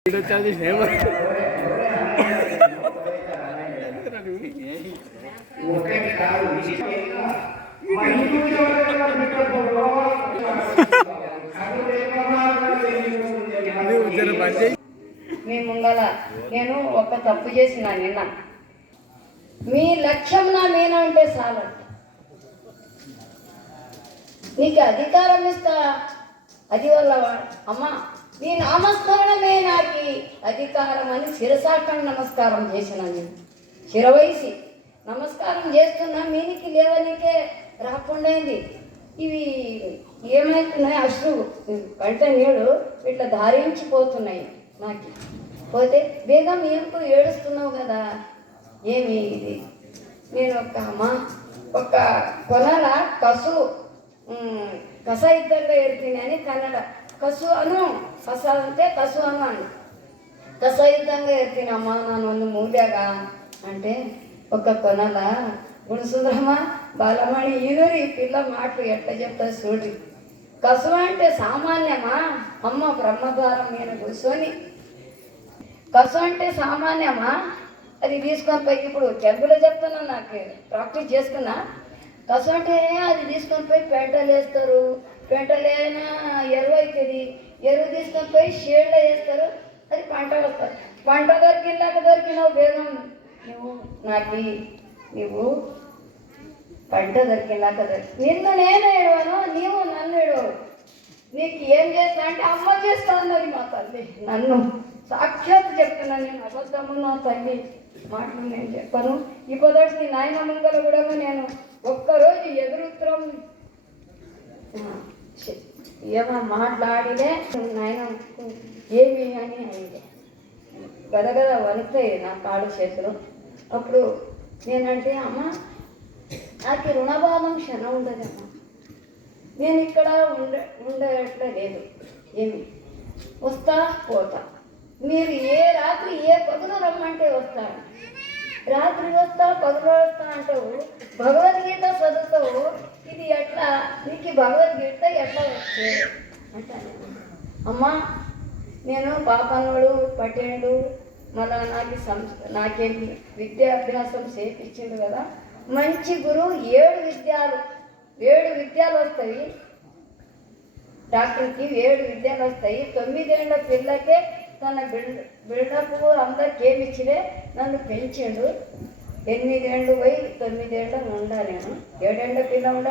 మీ ముంగల నేను ఒక తప్పు చేసిన నిన్న మీ లక్ష్యం నా మీన అంటే చాలు నీకు అధికారం ఇస్తా అది వల్ల అమ్మా నీ నామస్మరణమే నాకు అధికారం అని శిరసాఖండ నమస్కారం చేసిన నేను శిరవైసి నమస్కారం చేస్తున్నా మీనికి లేవనికే రాకుండా ఇవి ఏమవుతున్నాయి అశ్రు కంట నీళ్ళు ఇట్లా ధారించిపోతున్నాయి నాకు పోతే బేగం ఎందుకు ఏడుస్తున్నావు కదా ఏమి ఇది నేను ఒక కొనల కసు కసాయిద్దంగా ఏడుతుంది అని కన్నడ కసు అను కస అంటే కసు అను అని కసాయిద్దంగా ఏడుತೀನಿ అమ్మ నాన్నొಂದು ಮೂಲ್ಯಾಗ అంటే ఒక కొనల గుణసుందరమ్మ బాలమణి ఈనూరి పిల్ల మాటలు ఎట్లా చెప్తారు చూడ్రి కసు అంటే సామాన్యమా అమ్మ బ్రహ్మద్వారం మీద కూర్చొని కసు అంటే సామాన్యమా అది తీసుకొని పోయి ఇప్పుడు తెలుగులో చెప్తున్నా నాకు ప్రాక్టీస్ చేసుకున్నా కసు అంటే అది తీసుకొని పోయి పెంటలు వేస్తారు పెంటలేనా ఎరువు అవుతుంది ఎరువు తీసుకొని పోయి షేడ్లో వేస్తారు అది పంట వస్తారు పంట దొరికినావు బేగం నువ్వు పంట దొరికినాక నిన్ను నేను ఏడవను నీవు నన్ను ఏడవను నీకు ఏం చేస్తా అంటే అమ్మ చేస్తా అన్నది మా తల్లి నన్ను సాక్షాత్ చెప్తున్నాను నేను అబద్ధము నా తల్లి మాటలు నేను చెప్పను ఇప్పటికి నాయన మంగళ కూడా నేను ఒక్కరోజు ఎదురుత్రం ఏమో మాట్లాడినే నాయన ఏమి అని అయింది గదగద వణుకుతాయి నా కాళ్ళు చేతులు అప్పుడు నేనంటే అమ్మ నాకు రుణభావం క్షణం ఉండదమ్మా నేను ఇక్కడ ఉండట్లే లేదు ఏమి వస్తా పోతా మీరు ఏ రాత్రి ఏ పగులు రమ్మంటే వస్తాను రాత్రి వస్తా పగులు వస్తా అంటావు భగవద్గీత చదువుతావు ఇది ఎట్లా నీకు భగవద్గీత ఎట్లా వచ్చే అంటాను అమ్మా నేను పాపనుడు పట్టేండు మళ్ళా నాకేం విద్యాభ్యాసం చేయించిండు కదా మంచి గురువు 7 విద్యలు వస్తాయి డాక్టర్కి 7 విద్యలు వస్తాయి 9 ఏళ్ల పిల్లకే తన బిల్డప్ అందరికి ఏమి ఇచ్చినే నన్ను పెంచిండు 8 ఏళ్ళు పోయి 9 ఏళ్ళ ఉండా నేను 7 ఏళ్ల పిల్ల ఉండ